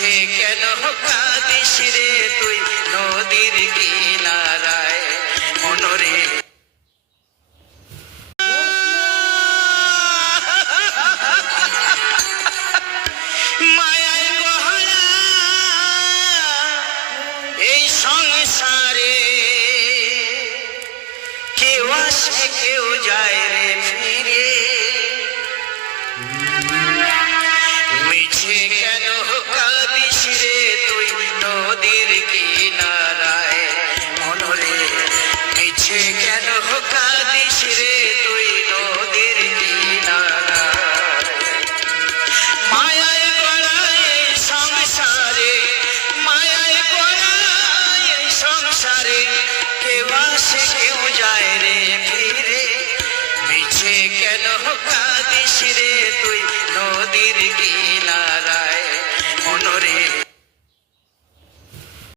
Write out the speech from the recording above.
মিছে কেন কাঁদিস রে তুই নদীর কিনারায় মনরে মায়ায় গহনা এই সংসারে কেউ আসে কেউ যায় রে ফিরে মিছে কেন কাঁদিস রে তুই নদীর কিনারায় মনরে মিছে কেন কাঁদিস রে তুই নদীর কিনারায় মায়ায় গড়ায় সংসারে মায়ায় গড়ায় সংসারে কেউ আসে কেউ যায় রে ফিরে মিছে কেন কাঁদিস রে তুই